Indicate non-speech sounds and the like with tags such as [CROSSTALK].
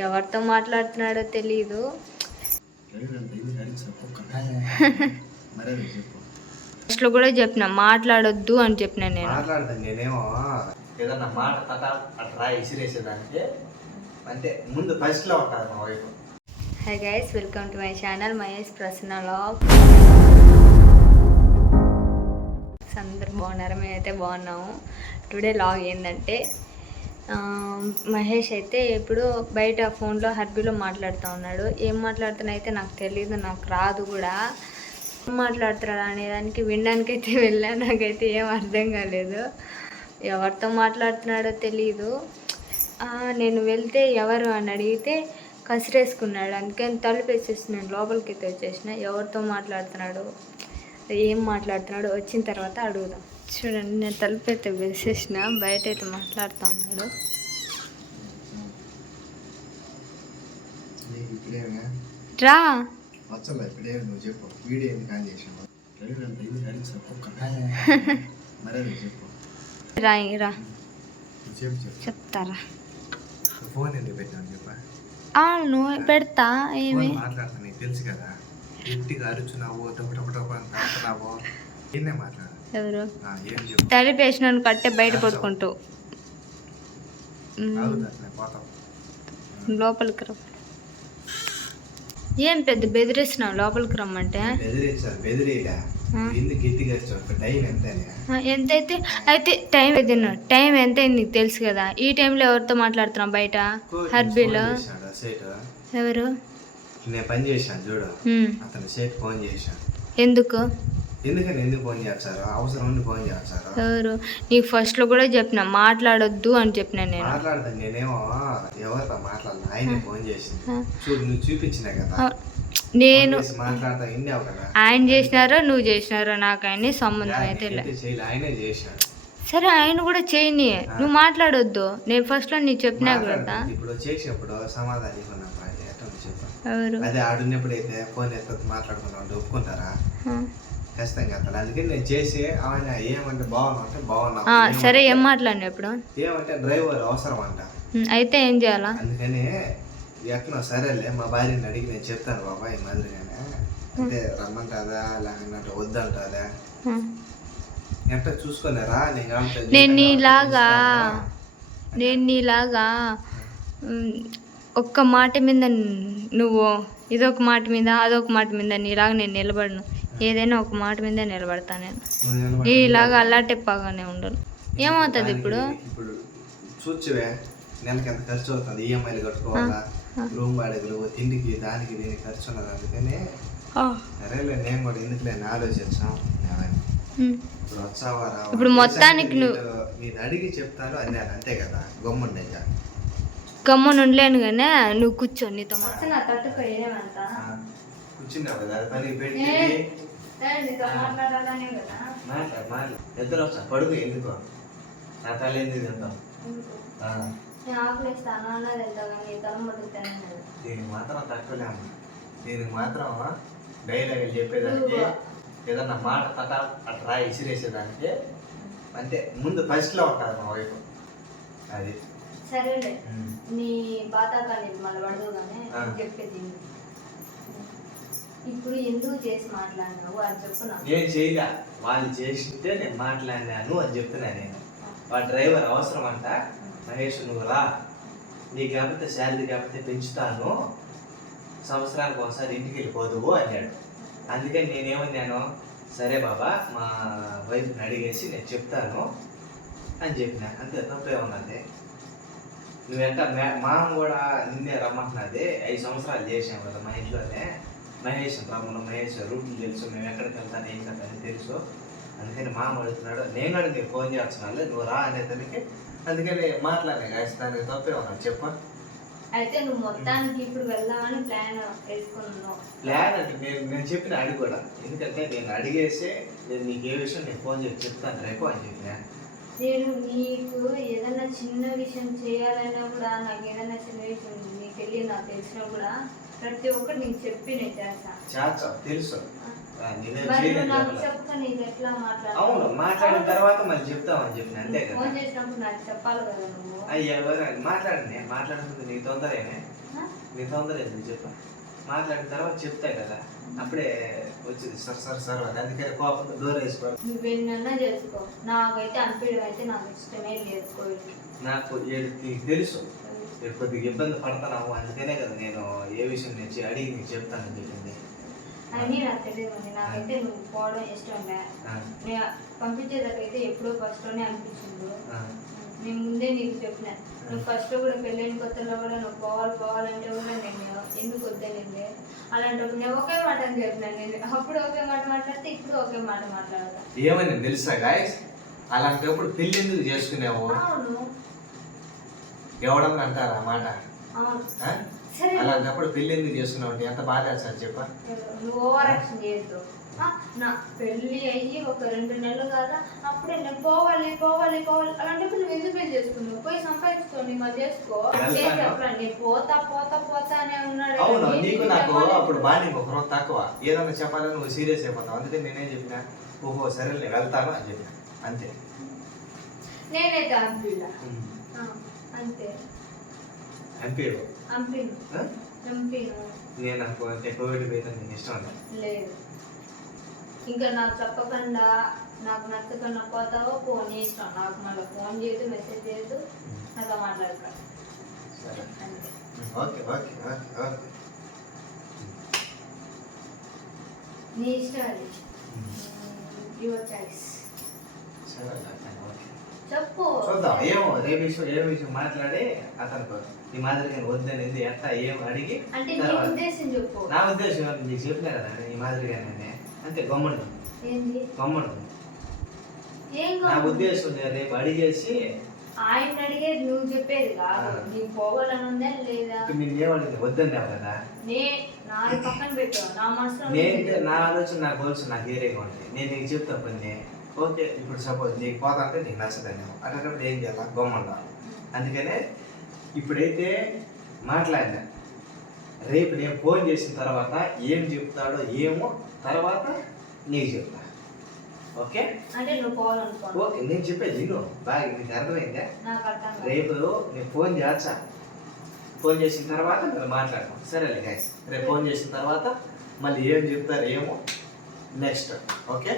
ఎవరితో మాట్లాడుతున్నాడో చెప్పు ఫస్ట్లో [LAUGHS] కూడా చెప్పిన మాట్లాడొద్దు అని చెప్పిన నేను. మాట్లాడతాను నేనేమో ఏదన్నా మాట తట అట్లా ఇసిరేసేదానికి. అంటే ముందు ఫస్ట్లో ఉంటారు మా వైపు. Hi guys welcome to my channel Mahesh Prasanna log అందరు బాగున్నారు? మేమైతే బాగున్నాము. టుడే లాగ్ ఏంటంటే మహేష్ అయితే ఇప్పుడు బయట ఫోన్లో హర్బీలో మాట్లాడుతూ ఉన్నాడు. ఏం మాట్లాడుతున్నా అయితే నాకు తెలియదు నాకు రాదు కూడా. మాట్లాడుతున్నాడు అనేదానికి వినడానికైతే వెళ్ళా వెళ్ళాను నాకైతే ఏం అర్థం కాలేదు. ఎవరితో మాట్లాడుతున్నాడో తెలియదు నేను వెళ్తే ఎవరు అని అడిగితే కసిరేసుకున్నాడు. అందుకని తలుపు వేసేసి నేను లోపలికి అయితే వచ్చేసిన. ఎవరితో మాట్లాడుతున్నాడు ఏం మాట్లాడుతున్నాడు వచ్చిన తర్వాత అడుగుదాం. చూడండి నేను తలుపు అయితే వేసేసిన బయట అయితే మాట్లాడుతూ ఉన్నాడు. రా. చెప్తారా ఫోన్ ఎందుకు పెట్టాను చెప్పా? ఆ, నువ్వు పెడతా ఏమి? ఫోన్ మాట్లాడతా నీకు తెలుసు కదా. ఇంటికి అరుచున్నావు టొకటొకటొక అని తాకుతున్నావు ఏనే మాట్లాడు ఎవరు? తలుపు వేసిన కట్టే బయట పడుకుంటూ. లోపలికి రా ఏం పెద్ద బెదిరిస్తున్నావు లోపలికి రమ్మంటే? ఎంతైతే అయితే టైం ఏదైనా టైం ఎంత నీకు తెలుసు కదా? ఈ టైంలో ఎవరితో మాట్లాడుతున్నాం బయట? హర్బీలో? ఎవరు? నేను పని చేశాను చూడు. అతను సేట్ ఫోన్ చేశాను. ఎందుకు? ఎందుకని ఎందుకు ఫోన్ చేస్తారు? అవసరం ఉండి ఫోన్ చేస్తారు? ఎవరు? నీకు ఫస్ట్లో కూడా చెప్పిన మాట్లాడొద్దు అని చెప్పిన నేను. నేనేమో ఎవరితో ఆయన ఫోన్ చేసింది. ఆ. చూడు నువ్వు చూపించినా కదా. ఆ, నేను మాట్లాడతా కదా. ఆయన చేసినారో నువ్వు చేసినారో నాకు ఆయన్ని సంబంధం అయితే లే. అయితే ఆయనే చేశాడు సరే ఆయన కూడా చేయని. నువ్వు మాట్లాడొద్దు. నేను ఫస్ట్లో నీకు చెప్పినా కదా. ఇప్పుడు సమాధానం ఎవరు? అదే ఆడున్నప్పుడైతే ఫోన్ ఎత్త మాట్లాడుకున్నావు ఒప్పుకుంటారా. ఖచ్చితంగా అతను నేను చేసి ఆయన ఏమంటే బాగున్నావు అంటే ఏమంటే- సరే ఏం మాట్లాడిన ఇప్పుడు? ఏమంటే డ్రైవర్ అవసరం అంట అయితే ఏం చేయాలా? అందుకని ఎట్లా సరేలే మా భార్యని అడిగి నేను చెప్తాను బాబా ఈ మాదిరిగానే. అంటే రమ్మంటుందా లేకపోతే వద్దంటుందా? ఆ. ఎట్లా చూసుకోలేరా నేను నీలాగా. నేను నీలాగా ఒక్క మాట మీద నువ్వు ఇదొక మాట మీద అదొక మాట మీద నీలాగా నేను నిలబడను. ఏదైనా ఒక మాట మీద నిలబడతా నేను. నీలాగా అల్లాటెప్పగానే ఉండను ఏమవుతుంది ఇప్పుడు? చూచువే నెలకి ఎంత ఖర్చు అవుతుంది? ఈఎంఐలు కట్టుకోవాలా? రూమ్ తిండికి దానికి దీనికి ఖర్చు ఉన్నది? అందుకని సరేలే నేను కూడా ఆలోచించాం. ఇప్పుడు వచ్చావా? ఇప్పుడు మొత్తానికి నువ్వు- నేను అడిగి చెప్తాను అన్నాను అంతే కదా? గమ్ముండే ఇక. గమ్మున ఉండలేను కానీ నువ్వు కూర్చో నీతో నా తట్టుకో ఏమంతా కూర్చున్నావు కదా పని పెట్టి ఇద్దరు వచ్చా పడుకు ఎందుకు నా తల ఎందుకు తింటాం దీనికి మాత్రం తక్కువలేము దీనికి మాత్రం డైలాగులు చెప్పేదానికి ఏదన్నా మాట తట అట్లా ఇసిరేసేదానికి అంటే ముందు ఫస్ట్లో ఉంటారు మా వైపు అది సరేలే. నీ బాతాకాన్ని మళ్ళీ పడదు కానీ. చెప్పేది. ఇప్పుడు ఎందుకు చేసి మాట్లాడినావు అని చెప్పు నేను వాళ్ళు చేసింటే నేను మాట్లాడినాను అని చెప్తున్నా నేను. ఆ డ్రైవర్ అవసరం అంట మహేష్ నువ్వు రా. నీ కాకపోతే శాలరీ కాకపోతే పెంచుతాను. సంవత్సరానికి ఒకసారి ఇంటికి వెళ్ళిపోదువు అన్నాడు. అందుకని నేనేమన్నాను సరే బాబా మా వైఫ్ని అడిగేసి నేను చెప్తాను అని చెప్పిన. అంతే తప్పే ఉన్నది. నువ్వు ఎట్ట మా కూడా నిన్నే రమ్మంటున్నది. ఐదు సంవత్సరాలు చేసాం కదా మా ఇంట్లోనే. మహేష్ రమ్మను మహేష్ రూట్లు తెలుసు మేము ఎక్కడికి వెళ్తాను ఏం కదా అని తెలుసు. అందుకని మామ అడుగుతున్నాడు నేను కూడా నీకు ఫోన్ చేస్తున్నాను నువ్వు రా అనేదానికి అందుకని మాట్లాడే గాయస్ దానికి తప్పే ఉన్నది చెప్ప. అయితే నువ్వు మొత్తానికి ఇప్పుడు వెళ్దామని ప్లాన్ వేసుకున్నావు. ప్లాన్ అంటే నేను నేను చెప్పిన అడిగి కూడా. ఎందుకంటే నేను అడిగేసి నేను నీకు ఏ విషయం నేను ఫోన్ చేసి చెప్తాను రేపు అని చెప్పిన. నేను నీకు ఏదైనా చిన్న విషయం చేయాలన్నా కూడా నాకు ఏదైనా చిన్న విషయం నీకు తెలియదు నాకు తెలిసినా కూడా ప్రతి ఒక్కటి నీకు చెప్పి నేను చేస్తా చాచా తెలుసు. అవును మాట్లాడిన తర్వాత మళ్ళీ చెప్తామని చెప్పిన అంతే కదా? అయ్యా మాట్లాడండి మాట్లాడుతుంది నీ తొందరేనే? నీ తొందర ఎందుకు చెప్ప. మాట్లాడిన తర్వాత చెప్తా కదా. అప్పుడే వచ్చింది సార్ సార్ సార్ అని. అందుకని కోపంతో డోర్ వేసుకోవాలి. చేసుకో. నాకైతే అనిపించడం అయితే నాకు ఇష్టమే లేదు నీకు తెలుసు. కొద్దిగా ఇబ్బంది పడుతున్నావు అందుకనే కదా నేను ఏ విషయం నుంచి అడిగి నీకు చెప్తానని చెప్పింది. అని నాకు తెలియదు అండి నాకైతే నువ్వు పోవడం ఇష్టం నేను పంపించేదాకైతే ఎప్పుడో ఫస్ట్లోనే అనిపించింది. నేను ముందే నీకు చెప్పిన. నువ్వు ఫస్ట్ కూడా పెళ్ళైన కొత్తలో కూడా నువ్వు పోవాలి పోవాలంటే కూడా నేను ఎందుకు వద్దనండి అలాంటప్పుడు నేను ఒకే మాట అని చెప్పినాను నేను అప్పుడు ఒకే మాట మాట్లాడితే ఇప్పుడు ఒకే మాట మాట్లాడతా. ఏమని తెలుసా గాయస్ అలాంటప్పుడు పెళ్ళి ఎందుకు చేసుకునేవు? ఎవడన్నా అంటారా ఆ మాట? సరే. అలాంటప్పుడు పెళ్ళి ఎందుకు చేసుకున్నావు అంటే ఎంత బాధ సార్ చెప్ప. నువ్వు ఓవర్ యాక్షన్ చేయొద్దు. ఆ, నా పెళ్ళి అయ్యి ఒక రెండు నెలలు కాదా అప్పుడే నేను పోవాలి పోవాలి పోవాలి. అలాంటప్పుడు నువ్వు ఎందుకు పెళ్ళి చేసుకున్నావు? పోయి సంపాదించుకోండి మరి చేసుకో. చెప్పండి పోతా పోతా పోతా అనే ఉన్నాడు అవును నీకు నీకు. అప్పుడు బాగా ఒక రోజు తక్కువ. ఏదన్నా చెప్పాలని నువ్వు సీరియస్ అయిపోతావు. అందుకే నేనేం చెప్పిన ఓహో సరేలే వెళ్తాను అని చెప్పిన. అంతే. నేనైతే అంపిల్ల అంతే. అంపేవు అంపిను నేను కోవిడ్ ఇష్టం అంట లేదు. ఇంకా నాకు చెప్పకుండా నాకు నచ్చకుండా పోతావో ఫోన్ ఇష్టం. నాకు మళ్ళీ ఫోన్ చేయదు మెసేజ్ చేయదు నాతో మాట్లాడతా సరే. అంతే. Okay okay okay okay. నీ ఇష్టం అది యువర్ చాయిస్. సరే ఓకే. చెప్పు. చూద్దాం ఏమో రేపు విషయం ఏ విషయం మాట్లాడి ఈ మాదిరిగా వద్దనింది ఎట్లా ఏం అడిగి అంటే నీ ఉద్దేశం చెప్పు. నా ఉద్దేశం నీకు చెప్పినా కదా ఈ మాదిరిగానే అంతే గమ్ముండు ఏంది? గమ్ముండు నా. ఉద్దేశం నేను రేపు అడిగేసి ఆయన అడిగేది నువ్వు చెప్పేది కాదు. ఆ. నీకు పోవాలని ఉందా లేదా? మీరు ఏమడిగింది వద్దన్నావు కదా? నే పక్కన పెట్టావు నా మనసులో నేను నా ఆలోచన నా గోల్స్ నాకు వేరేగా ఉంటాయి నేను నీకు చెప్తా పని ఓకే ఇప్పుడు సపోజ్ నీకు పోతాంటే నీకు నచ్చదని అటువంటిప్పుడు ఏం చేయాలి? గమ్మండా అందుకనే ఇప్పుడైతే మాట్లాడినా. రేపు నేను ఫోన్ చేసిన తర్వాత ఏం చెప్తాడో ఏమో తర్వాత నీకు చెప్తా. ఓకే? అంటే నువ్వు ఓకే నేను చెప్పేది విను. బాగా నీకు అర్థమైందా. రేపు నేను ఫోన్ చేస్తా. ఫోన్ చేసిన తర్వాత మీరు మాట్లాడదాం సరేలే గైస్ రేపు ఫోన్ చేసిన తర్వాత మళ్ళీ ఏం చెప్తారు ఏమో నెక్స్ట్. ఓకే?